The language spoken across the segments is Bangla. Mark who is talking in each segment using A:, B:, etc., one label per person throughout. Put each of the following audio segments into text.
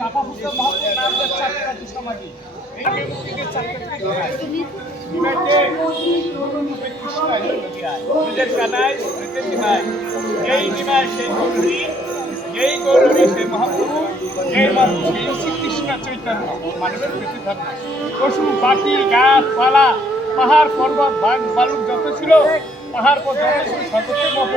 A: সেই সেই শ্রীকৃষ্ণ পশু পাখি গাছপালা পাহাড় পর্বত বাঘ বালুক যত ছিল পাহাড় পর্বত সকলের মতো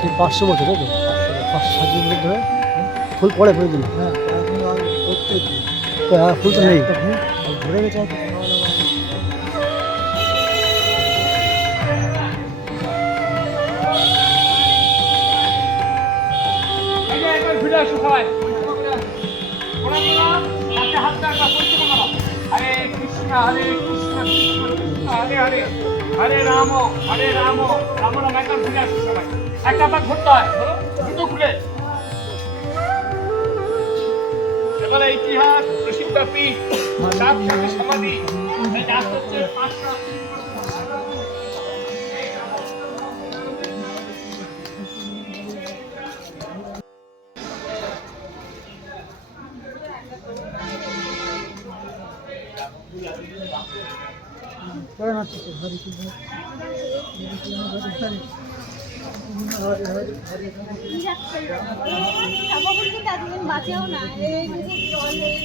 B: সেই পাঁচশো বছর তাই তো পাঁচশো সাত বছর ধরে ফুল পড়ে ফুল হ্যাঁ হ্যাঁ ফুল তো নেই ঘুরে গেছে
A: আরে কৃষ্ণ হরে কৃষ্ণ কৃষ্ণ কৃষ্ণ হরে হরে হরে রামো হরে রাম রাম রাম একবার ঘুরে আসুন সবাই একটা পাক ঘুরতে হয় দুটো ঘুরে এবারে ইতিহাস প্রসিদ্ধপি তার সাথে সমাধি এই হচ্ছে
B: Thank you.
C: বাঁচেও না এই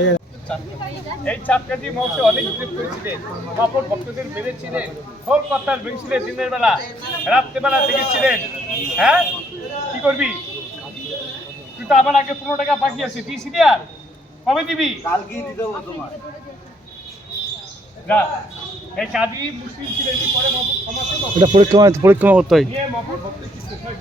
A: Yeah. এই ছাত্রটি মঞ্চে অনেক বিরোধ করেছিলেন সফল ভক্তদের মেরেছিলেন খোল পাত্তার ভেঙেছিলেন দিনের বেলা বেলা দেখেছিলেন হ্যাঁ কি করবি তুই তো আমার আগে পনেরো টাকা বাকি আছে দিয়েছি আর কবে দিবি
D: কালকে দিতে হবে তোমার
A: না এই চাকরি ছিল পরে
B: পরিক্রমা পরিক্রমা করতে হয়